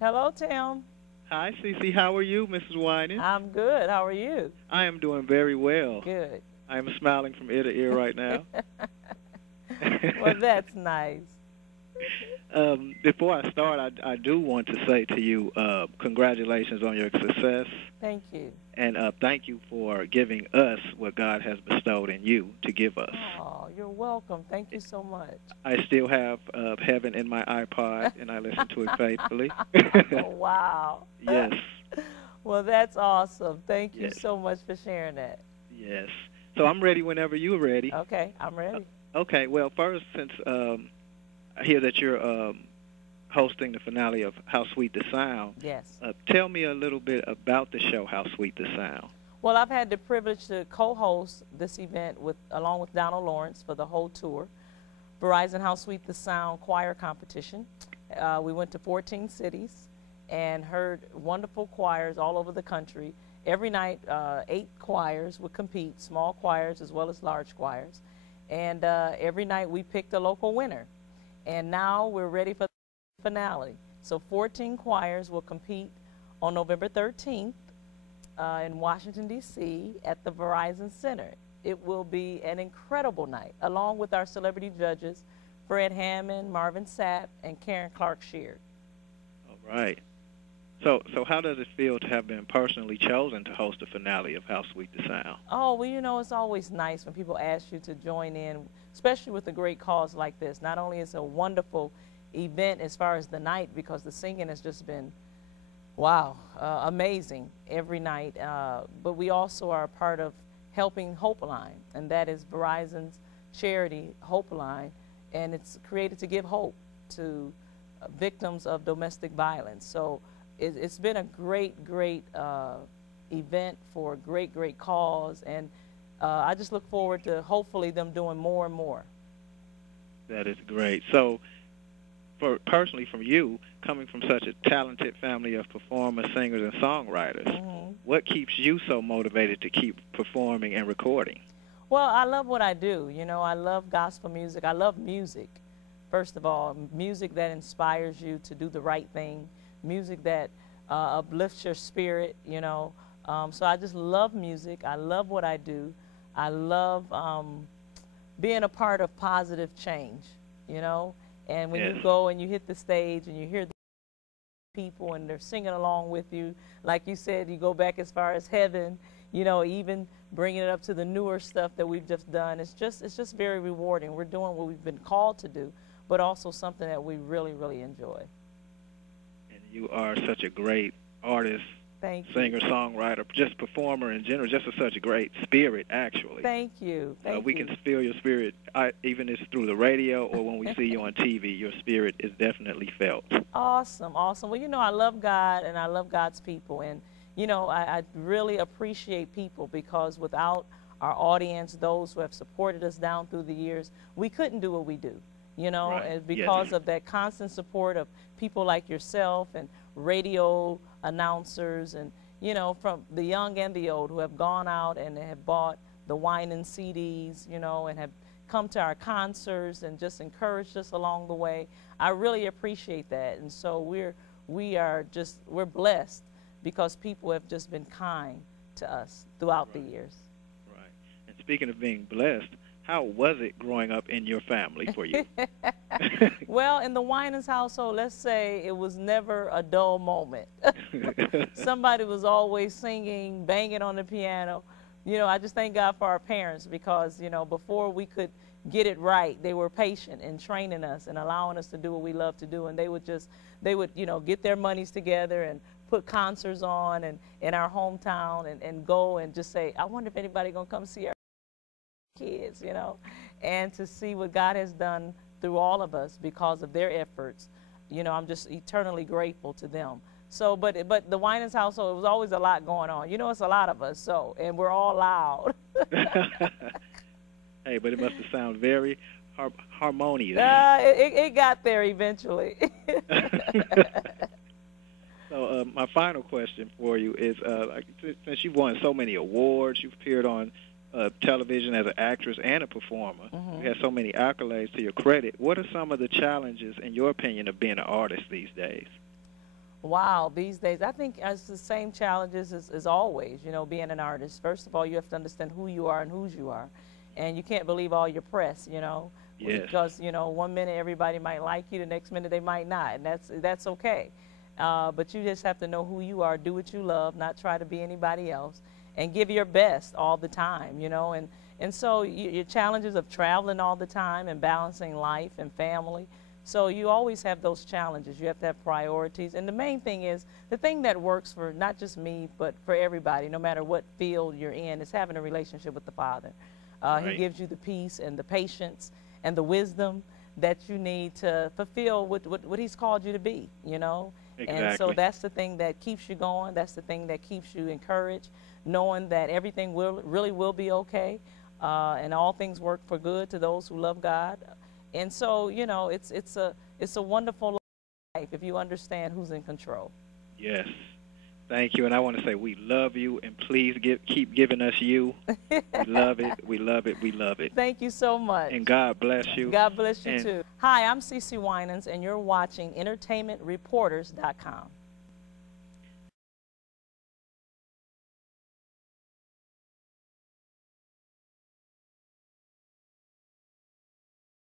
Hello, Tim. Hi, CeCe. How are you, Mrs. Winans? I'm good. How are you? I am doing very well. Good. I am smiling from ear to ear right now. Well, that's nice. Before I start, I do want to say to you, congratulations on your success, Thank you. and thank you for giving us what God has bestowed in you to give us. Oh, you're welcome. Thank you so much. I still have Heaven in my iPod, and I listen to it faithfully. Oh, wow. Yes, Well, that's awesome. Thank you yes, so much for sharing that. yes. So I'm ready whenever you're ready. Okay, I'm ready. Okay, well, first, since I hear that you're hosting the finale of How Sweet the Sound, Yes. tell me a little bit about the show, How Sweet the Sound. Well, I've had the privilege to co-host this event along with Donald Lawrence for the whole tour. Verizon How Sweet the Sound choir competition. We went to 14 cities and heard wonderful choirs all over the country. Every night, 8 choirs would compete, small choirs as well as large choirs. And every night we picked a local winner. And now we're ready for the finale. So 14 choirs will compete on November 13th in Washington, D.C. at the Verizon Center. It will be an incredible night, along with our celebrity judges, Fred Hammond, Marvin Sapp, and Karen Clark Sheard. All right. So how does it feel to have been personally chosen to host the finale of How Sweet the Sound? Oh, well, you know, it's always nice when people ask you to join in, especially with a great cause like this. Not only is it a wonderful event as far as the night, because the singing has just been, wow, amazing every night, but we also are a part of helping Hope Line, and that is Verizon's charity, Hope Line, and it's created to give hope to victims of domestic violence. So it's been a great event for a great cause, and I just look forward to hopefully them doing more and more. That is great. So, personally from you, coming from such a talented family of performers, singers, and songwriters, what keeps you so motivated to keep performing and recording? Well, I love what I do. You know, I love gospel music. I love music, first of all, music that inspires you to do the right thing, music that uplifts your spirit, you know. So I just love music. I love what I do. I love being a part of positive change, you know. And when you go and you hit the stage and you hear the people and they're singing along with you, like you said, you go back as far as Heaven, you know, even bringing it up to the newer stuff that we've just done. It's just very rewarding. We're doing what we've been called to do, but also something that we really enjoy. And you are such a great artist, singer, songwriter, just performer in general, just such a great spirit, actually. Thank you. We can feel your spirit, even if it's through the radio or when we see you on TV. Your spirit is definitely felt. Awesome. Well, you know, I love God and I love God's people. And, you know, I really appreciate people, because without our audience, those who have supported us down through the years, we couldn't do what we do. You know, and because of that constant support of people like yourself and radio announcers and, you know, from the young and the old who have gone out and have bought the Winans CDs, you know, and have come to our concerts and just encouraged us along the way. I really appreciate that. And so we're blessed because people have just been kind to us throughout the years. Right. And speaking of being blessed, how was it growing up in your family for you? Well, in the Winans household, let's say it was never a dull moment. Somebody was always singing, banging on the piano. You know, I just thank God for our parents, because, you know, before we could get it right, they were patient in training us and allowing us to do what we love to do. And they would, you know, get their monies together and put concerts on and in our hometown and go and just say, I wonder if anybody gonna come see our kids, you know, and to see what God has done through all of us because of their efforts. You know, I'm just eternally grateful to them. So, but the Winans household, it was always a lot going on. You know, it's a lot of us, so, and we're all loud. Hey, but it must have sounded very harmonious. It got there eventually. So my final question for you is, since you've won so many awards, you've appeared on television as an actress and a performer, you have so many accolades to your credit, what are some of the challenges, in your opinion, of being an artist these days? Wow, these days, I think it's the same challenges as always, you know, being an artist. First of all, you have to understand who you are and whose you are. And you can't believe all your press, you know, Yes. because, you know, one minute everybody might like you, the next minute they might not, and that's okay. But you just have to know who you are, do what you love, not try to be anybody else, and give your best all the time, you know. And so your challenges of traveling all the time and balancing life and family. So you always have those challenges. You have to have priorities. And the main thing is, the thing that works for not just me, but for everybody, no matter what field you're in, is having a relationship with the Father. Right. He gives you the peace and the patience and the wisdom that you need to fulfill what He's called you to be, you know. Exactly. And so that's the thing that keeps you going. That's the thing that keeps you encouraged, knowing that everything really will be okay, and all things work for good to those who love God. And so, you know, it's a wonderful life if you understand who's in control. Yes. Thank you. And I want to say we love you, and please keep giving us you. We love it. We love it. We love it. Thank you so much. And God bless you. God bless you too. Hi, I'm CeCe Winans, and you're watching EntertainmentReporters.com.